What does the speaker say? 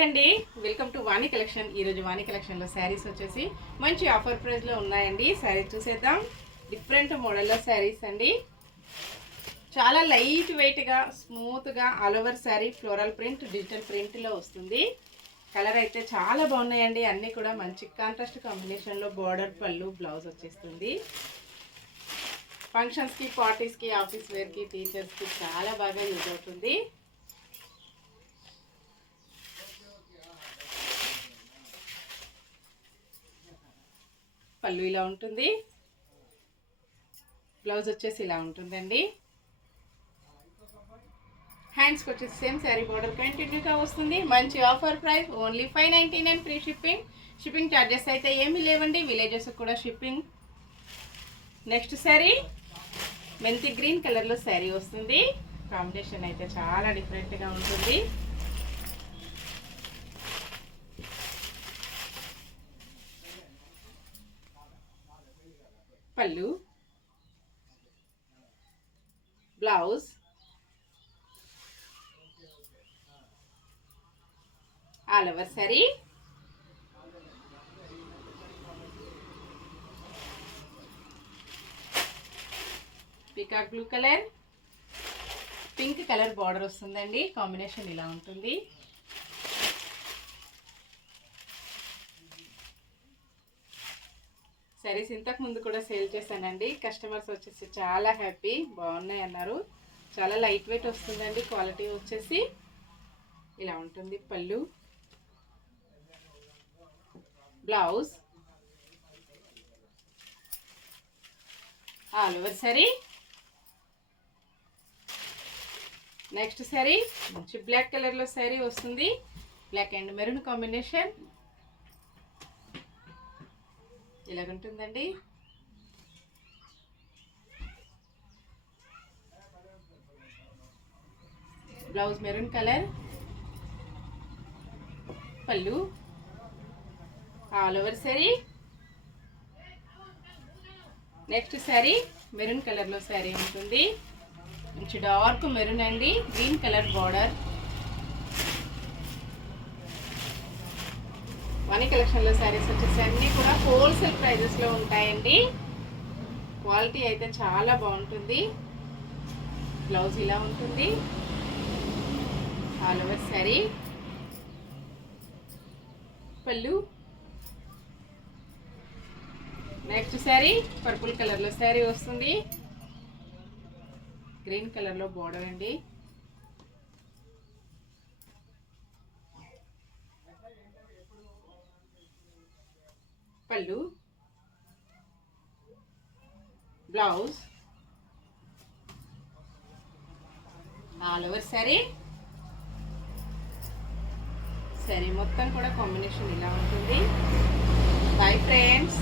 హాయ్ అండి, welcome to వాణి కలెక్షన్. ఈరోజు వాణి కలెక్షన్లో శారీస్ వచ్చేసి మంచి ఆఫర్ ప్రైస్లో ఉన్నాయండి. శారీస్ చూసేద్దాం. డిఫరెంట్ మోడల్లో శారీస్ అండి. చాలా లైట్ వెయిట్గా స్మూత్గా all over sari floral print digital ప్రింట్లో వస్తుంది. కలర్ అయితే చాలా బాగున్నాయండి. అన్నీ కూడా మంచి కాంట్రాస్ట్ కాంబినేషన్లో బార్డర్ పళ్ళు బ్లౌజ్ వచ్చేస్తుంది. ఫంక్షన్స్కి పార్టీస్కి ఆఫీస్ వేర్కి టీచర్స్కి చాలా బాగా యూజ్ అవుతుంది. పళ్ళు ఇలా ఉంటుంది, బ్లౌజ్ వచ్చేసి ఇలా ఉంటుందండి. హ్యాండ్స్కి వచ్చేసి సేమ్ శారీ బార్డర్ కంటిన్యూగా వస్తుంది. మంచి offer price only 599 free shipping. Shipping charges అయితే ఏమీ లేవండి, విలేజెస్ కూడా షిప్పింగ్. నెక్స్ట్ శారీ మెంతి గ్రీన్ కలర్లో శారీ వస్తుంది. కాంబినేషన్ అయితే చాలా డిఫరెంట్గా ఉంటుంది. పళ్ళు, blouse, all over sari. Peacock blue colour, pink colour border వస్తుందండి. కాంబినేషన్ ఇలా ఉంటుంది. శారీస్ ఇంతకు ముందు కూడా సేల్ చేశానండి. కస్టమర్స్ వచ్చేసి చాలా హ్యాపీ, బాగున్నాయి అన్నారు. చాలా లైట్ వెయిట్ వస్తుందండి. క్వాలిటీ వచ్చేసి ఇలా ఉంటుంది. పళ్ళు, blouse, all over sari. Next sari మంచి బ్లాక్ కలర్లో శారీ వస్తుంది. బ్లాక్ అండ్ మెరూన్ కాంబినేషన్ ఇలాగుంటుందండి. బ్లౌజ్ మెరూన్ కలర్, పళ్ళు, all over sari. Next sari maroon కలర్లో శారీ ఉంటుంది. మంచి డార్క్ మెరూన్ అండి, గ్రీన్ కలర్ బార్డర్. వాణి కలెక్షన్లో శారీస్ వచ్చేసి అన్నీ కూడా హోల్సేల్ ప్రైజెస్లో ఉంటాయండి. క్వాలిటీ అయితే చాలా బాగుంటుంది. బ్లౌజ్ ఇలా ఉంటుంది, ఆల్ ఓవర్ శారీ. పళ్ళు. నెక్స్ట్ శారీ పర్పుల్ కలర్లో శారీ వస్తుంది. గ్రీన్ కలర్లో బార్డర్ అండి. పళ్ళు, బ్లౌజ్, ఆల్ ఓవర్ శారీ. శారీ మొత్తం కూడా కాంబినేషన్ ఇలా ఉంటుంది. Bye friends.